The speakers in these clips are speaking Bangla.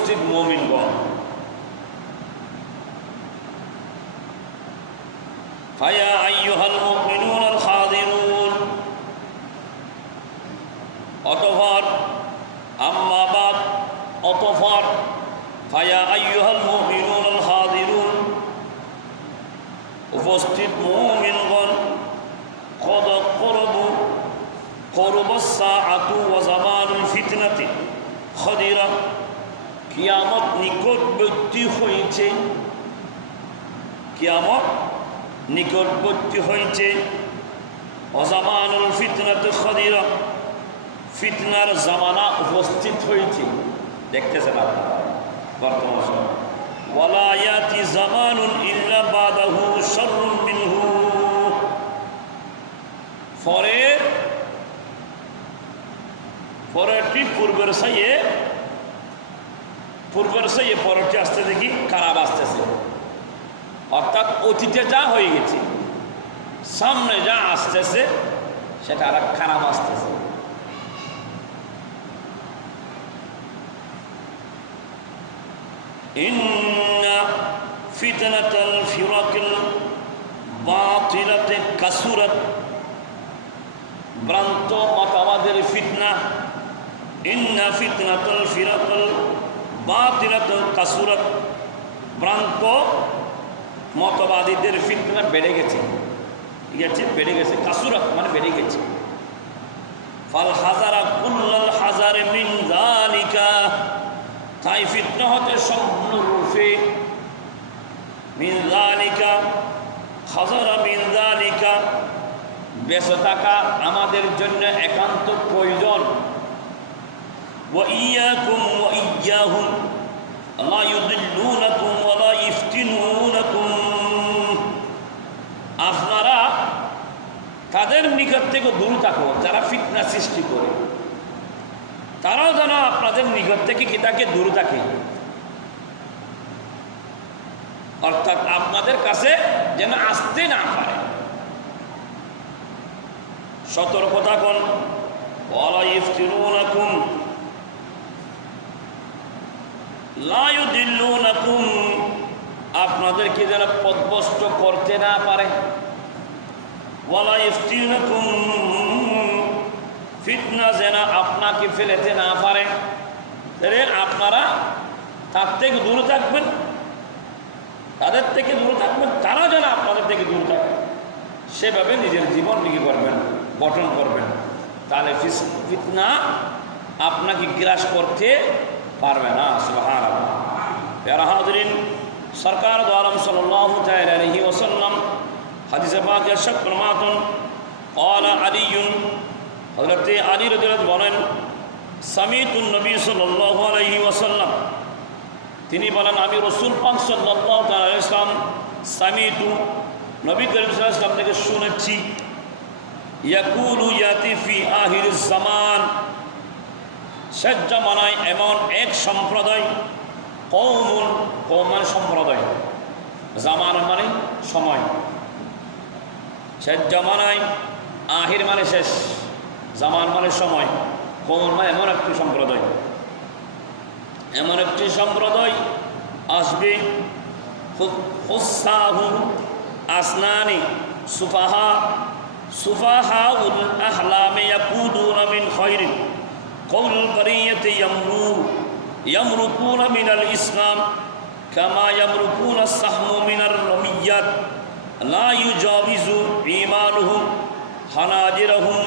উপস্থিত মমিনগণ ফায়া আইয়ুহাল মুমিনুন আল খাদিরুন অতঃপর আম্মা বাদ অতঃপর ফায়া আইয়ুহাল মুমিনুন আল খাদিরুন উপস্থিত মুমিনগণ কদ করবু করবসা আতু ও জামানুল ফিতনাতে খদিরা কিয়ামত নিকটবর্তী হয়েছে কিয়ামত নিকটবর্তী হয়েছে অজামানুল ফিতনাতে খদিরা। ফিতনার জামানা উপস্থিত হয়েছে দেখতেছেন আপনারা বর্তমান সময়। পরে, পরেরটি পূর্বের সাইয়ে পুর করেছে এ পরবটি আসতে দেখি খারাপ আসতেছে। অর্থাৎ অতীতে যা হয়ে গেছে, সামনে যা আসতেছে, সেটা আর খারাপ আসতেছে। ফিতনাতাল ফিতনা। ইন্না ফিতনাতুল ফিরাকুল বাতিলাতুল কাসুরাত ভ্রান্ত মতবাদীদের ফিতনা বেড়ে গেছে। ঠিক আছে? বেড়ে গেছে। কাসুরাত মানে বেড়ে গেছে। ফাল হাজারা কুল্লাল হাজার মিন যালিকা। তাই ফিতনা হতে সম্পূর্ণরূপে মিন যালিকা, হাজারা মিন যালিকা। বেঁচে থাকা আমাদের জন্য একান্ত প্রয়োজন। وإياكم وإياهم لا يضلونكم ولا يفتنونكم আপনারা তাদের নিকট থেকে দূর থাকো যারা ফিতনা সৃষ্টি করে তারাও যেন আপনাদের নিকট থেকে কি তাকে দূর থাকে অর্থাৎ আপনাদের কাছে যেন আসতে না পারে সতর্ক থাকুন ওয়ালা ইফতিনুনাকুম লা ইউদিল্লুনাকুম আপনাদেরকে যেন পদভস্ত করতে না পারে। ওয়ালা যেন আপনাকে ফেলেতে না পারে। তাহলে আপনারা তার থেকে দূরে থাকবেন। তাদের থেকে দূরে থাকবেন। তারা যেন আপনাদের থেকে দূরে থাকে। সেভাবে নিজের জীবন লিখে করবেন গঠন করবেন। তাহলে ফিতনা আপনাকে গ্রাস করতে পারবে না সুবাহান প্যারা হাজরিন সরকার দ্বারম সাল্লাল্লাহু তাআলা আলাইহি ওয়াসাল্লাম হাদিসে পাক এরশাদ ফরমাতুন قال علي হযরত আলী রাদিয়াল্লাহু বলেন সামিতুন নবী সাল্লাল্লাহু আলাইহি ওয়াসাল্লাম তিনি বলেন আমি রসুল পাক সাল্লাল্লাহু তাআলা আলাইহি ওয়াসাল্লাম সামিতু নবী করিম সাল্লাল্লাহু আলাইহি ওয়াসাল্লাম থেকে শুনেছি ইয়াকুলু ইয়াতি ফি আহির জামান শেষ জামানায় এমন এক সম্প্রদায় কৌমুন কৌমান সম্প্রদায়। জামান মানে সময়। শেষ জামানায় আহির মানে শেষ, জামান মানে সময় কৌমন মানে এমন একটি সম্প্রদায়। এমন একটি সম্প্রদায় আসবে আসনানি সুফাহা, সুফাহাউল আহলামে ইয়াকুদুনা মিন খায়রিন قول البرية يمرو يمرقون من الإسلام كما يمرقون السهم من الرميات لا يجاوز إيمانهم حناجرهم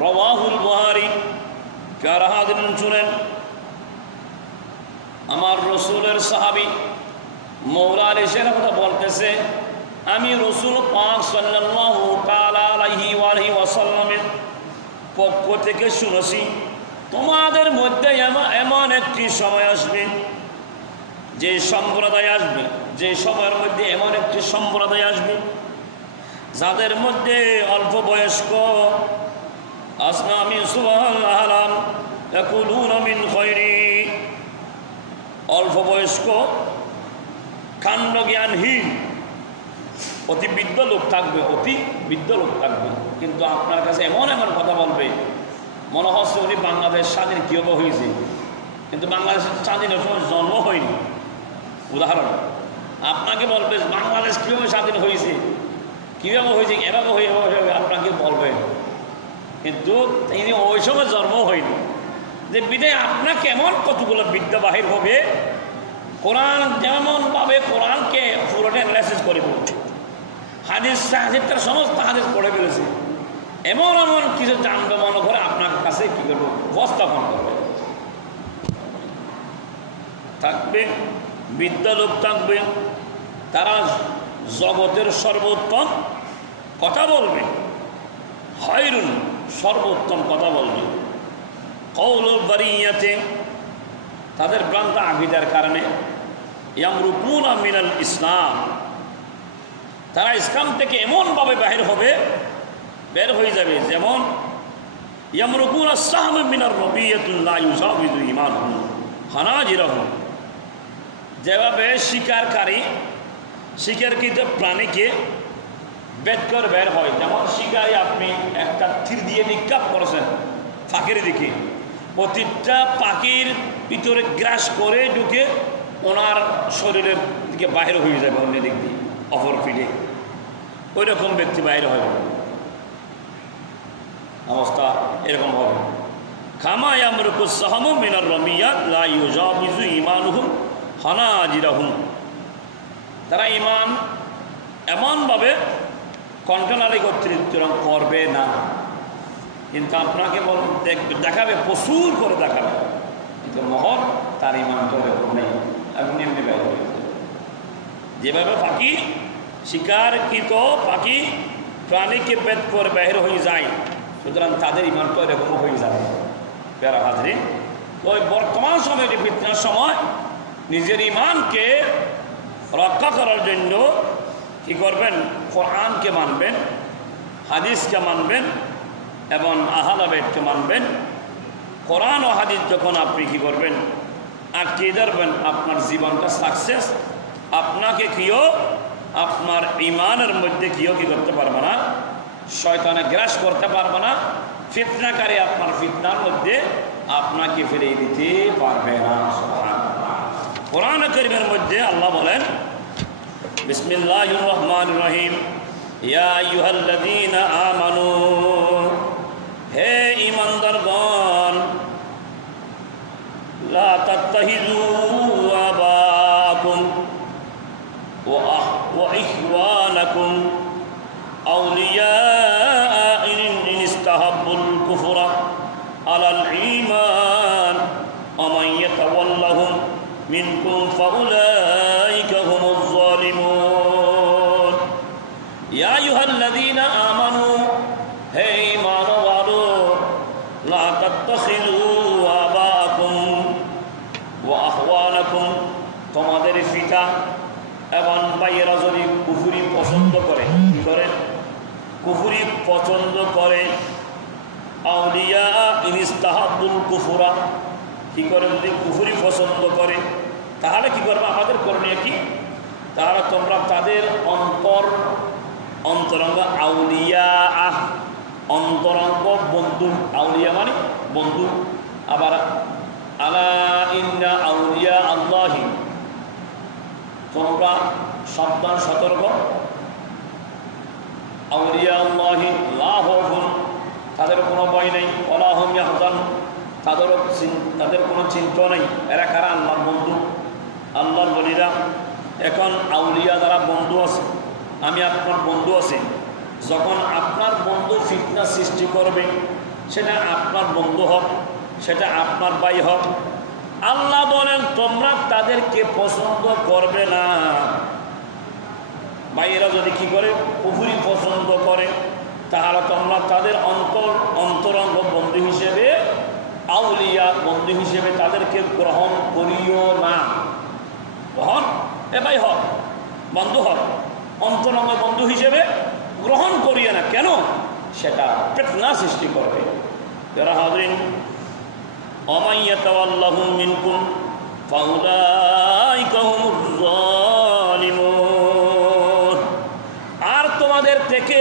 رواه البخاري প্যারা হাদিন শুনেন আমার রসুলের সাহাবি মৌলা আলী সেরা কথা বলতেছে আমি রসুল পাক সাল্লাল্লাহু তাআলা আলাইহি ওয়ালাইহি ওয়াসাল্লামের পক্ষ থেকে শুনেছি তোমাদের মধ্যে এমন একটি সময় আসবে, যে সম্প্রদায় আসবে, যে সময়ের মধ্যে এমন একটি সম্প্রদায় আসবে, যাদের মধ্যে অল্প বয়স্ক আসনামি ইয়াকুলুনা মিন খায়রি, অল্প বয়স্ক কাণ্ড জ্ঞানহীন, অতি বৃদ্ধ লোক থাকবে, অতি বৃদ্ধ লোক থাকবে, কিন্তু আপনার কাছে এমন এমন কথা বলবে মনে হচ্ছে উনি বাংলাদেশ স্বাধীন কীভাবে হয়েছে কিন্তু বাংলাদেশ স্বাধীন সময় জন্ম হয়নি। উদাহরণ, আপনাকে বলবে, বাংলাদেশ কীভাবে স্বাধীন হয়েছে কীভাবে হয়েছে এভাবে হয়ে এভাবে আপনাকে বলবে। কিন্তু তিনি ওই সময় জন্ম হয়নি। যে বিদায় আপনার কেমন কতগুলো বিদ্যা বাহির হবে? কোরআন যেমনভাবে কোরআনকে পুরোটা অ্যানালাইসিস করে বলছে। হাদিস তার সমস্ত হাদিস পড়ে ফেলেছে। এমন এমন কিছু জানবে, মনে করব উপস্থাপন করবে থাকবে বিদ্যা লোক থাকবে, তারা জগতের সর্বোত্তম কথা বলবে। হয়রুন সর্বোত্তম কথা বলবে। কৌল বারিয়াতে, তাদের ভ্রান্ত আবিদার কারণে ইয়ামরুকুন মিনাল ইসলাম। তারা ইসলাম থেকে এমনভাবে বাহির হবে, বের হয়ে যাবে যেমন ইয়ামরুকুন আসাহম মিনার রবিয়তুল্লাহ ইউসাবিদু ইমান হানাজিরহ। যেভাবে শিকারকারী শিকারকৃত প্রাণীকে বেদ করে বের হয়, যেমন শিকারে আপনি একটা থির দিয়ে নিক্ষাপ করেছেন ফাঁকের দিকে, প্রতিটা পাখির ভিতরে গ্রাস করে ঢুকে ওনার শরীরের দিকে বাইরে হয়ে যাবে অন্য দিক দিয়ে, অপর পিঠে। ওই রকম ব্যক্তি বাইরে হবে অবস্থা এরকম হবে। হানাজিরাহুম। তারা ইমান এমনভাবে কন্টেনারে কর্তৃত্ব করবে না। কিন্তু আপনাকে বল, দেখ- দেখাবে, প্রচুর করে দেখাবে। কিন্তু মহর তার ইমান এরকম নেই। আপনি এমনি ব্যবহার। যেভাবে পাখি শিকারকৃত পাখি প্রাণীকে বেদ করে বাহির হয়ে যায় সুতরাং তাদের ইমান তো এরকম হয়ে যাবে। প্যারা হাজরি। ওই বর্তমান সময়ে যে ফিতনার সময়, নিজের ইমানকে রক্ষা করার জন্য কী করবেন? কোরআনকে মানবেন, হাদিসকে মানবেন এবং আহালাবেদকে মানবেন। কোরআন ও হাদিস যখন আপনি কী করবেন? আটকে ধরবেন, আপনার জীবনটা সাকসেস আপনাকে কিও আপনার ইমানের মধ্যে কিও কী করতে পারবে না? শয়তানে গ্রাস করতে পারবে না। ফিতনাকারী আপনার ফিতনার মধ্যে আপনাকে ফিরিয়ে দিতে পারবে না। কোরআন করিমের মধ্যে আল্লাহ বলেন বিসমিল্লাহ রহমান রহিম আমানু, হে ইমানদারগণ লা তাত্তাহিযু আইয়ুহাল্লাযীনা আমানু, হে ঈমানওয়ালো, লা তাত্তাখিযু আবাকুম ওয়া আহওয়ানাকুম তোমাদের পিতা এবং ভাইয়েরা যদি কুফুরি পছন্দ করে, কি করে? কুফুরি পছন্দ করে আউলিয়া ইনিস্তাহাবুল কুফুরা। কী করে? যদি কুফুরি পছন্দ করে, তাহলে কি করবে? আমাদের করণীয় কি? তাহলে তোমরা তাদের অন্তর অন্তরঙ্গ আউলিয়া আহ। অন্তরঙ্গ বন্ধু। আউলিয়া মানে বন্ধু। আবার আলা ইন্না আউলিয়া আল্লাহি। তোমরা সাবধান, সতর্ক। আউলিয়া আল্লাহি লাহুন তাদের কোনো ভয় নেই। অলাহম ইয়াহজান। তাদেরও তাদের কোনো চিন্তা নেই। এরা কারা? আল্লাহর বন্ধু। আল্লাহর বলিরা এখন আউলিয়া যারা বন্ধু আছে আমি আপনার বন্ধু আছি। যখন আপনার বন্ধু ফিটনা সৃষ্টি করবে, সেটা আপনার বন্ধু হোক, সেটা আপনার ভাই হোক, আল্লাহ বলেন, তোমরা তাদেরকে পছন্দ করবে না। ভাইয়েরা যদি কি করে? পুকুরি পছন্দ করে, তাহলে তোমরা তাদের অন্তর, অন্তরঙ্গ বন্ধু হিসেবে, আউলিয়া বন্ধু হিসেবে তাদেরকে গ্রহণ করিও না। গ্রহণ এ ভাই হক, বন্ধু হক। অন্তরঙ্গ বন্ধু হিসেবে গ্রহণ করিয়ে না, কেন? সেটা প্রেতনা সৃষ্টি করবে। যারা হাজরিন আর তোমাদের থেকে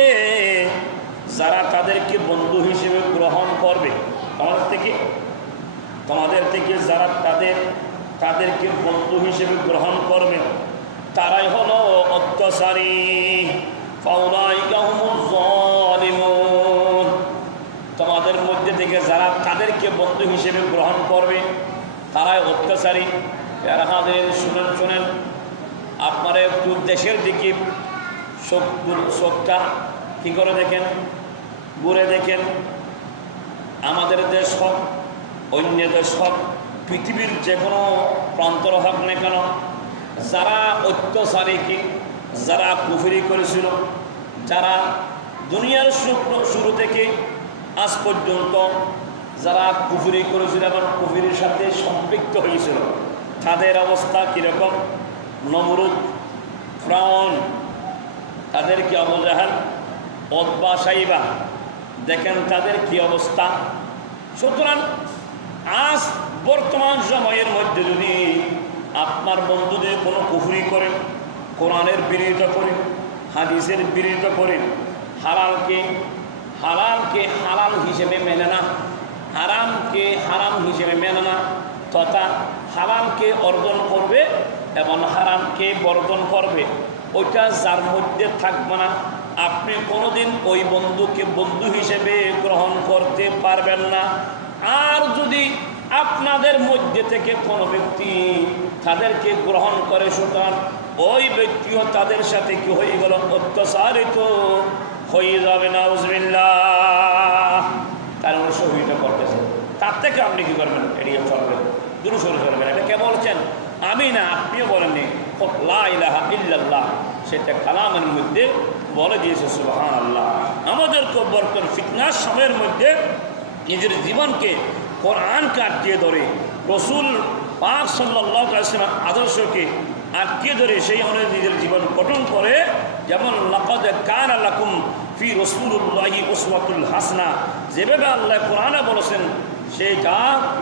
যারা তাদেরকে বন্ধু হিসেবে গ্রহণ করবে, তোমাদের থেকে তোমাদের থেকে যারা তাদের, তাদেরকে বন্ধু হিসেবে গ্রহণ করবে, তারাই অত্যাচারী হুমুজ তোমাদের মধ্যে থেকে যারা তাদেরকে বন্ধু হিসেবে গ্রহণ করবে, তারাই অত্যাচারী। যারা শুনেন শুনেন। আপনারা একটু দেশের দিকে চোখটা কী করে দেখেন? ঘুরে দেখেন। আমাদের দেশ হোক, অন্য দেশ হোক, পৃথিবীর যে কোনো প্রান্তর হোক না কেন, যারা অত্যাচারীকে যারা কুফরি করেছিল, যারা দুনিয়ার শুরু- থেকে আজ পর্যন্ত যারা কুফরি করেছিল এবং কুফরির সাথে সম্পৃক্ত হয়েছিল, তাদের অবস্থা কীরকম? নমরুদ, ফ্রাউন তাদের কি অবজাহাল অদবা সাইবা, দেখেন তাদের কি অবস্থা। সুতরাং আজ বর্তমান সময়ের মধ্যে যদি আপনার বন্ধুদের কোনো কুফরি করেন কোরআনের বিরোধিতা করেন, হাদিসের বিরোধিতা করেন হালালকে হালালকে হালাল হিসেবে মেনে না, হারামকে হারাম হিসেবে মেনে না, তথা হারামকে অর্জন করবে এবং হারামকে বর্জন করবে, ওইটা যার মধ্যে থাকবে না। আপনি কোনোদিন ওই বন্ধুকে বন্ধু হিসেবে গ্রহণ করতে পারবেন না। আর যদি আপনাদের মধ্যে থেকে কোনো ব্যক্তি তাদেরকে গ্রহণ করে সুতরাং ওই ব্যক্তিও তাদের সাথে কি হয়ে গেল? অত্যাচারিত হয়ে যাবে না, উজবিল্লাহ। কারণ শহীদটা করতেছে। তার থেকে আপনি কি করবেন? এড়িয়ে চলবেন দূর সরে চলবেন। এটা কে বলছেন? আমি না, আপনিও বলেননি। ইলাহা সেটা কালামের মধ্যে বলে দিয়েছে সুবাহান আল্লাহ আমাদেরকে বর্তমান ফিটনাস সময়ের মধ্যে নিজের জীবনকে কোরআন কাটিয়ে ধরে, রসুল পাক সাল্লাহ আসলাম আদর্শকে আটকে ধরে সেই অনুযায়ী নিজের জীবন গঠন করে, যেমন কান আলাকুম ফি রসুল্লাহি ওসওয়াতুল হাসনা যেভাবে আল্লাহ কোরআনে বলেছেন সেইটা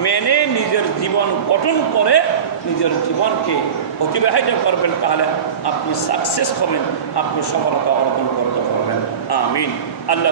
মেনে নিজের জীবন গঠন করে, নিজের জীবনকে অতিবাহিত করবেন, তাহলে আপনি সাকসেস হবেন, আপনি সফলতা অর্জন করতে পারবেন। আমিন। আল্লাহ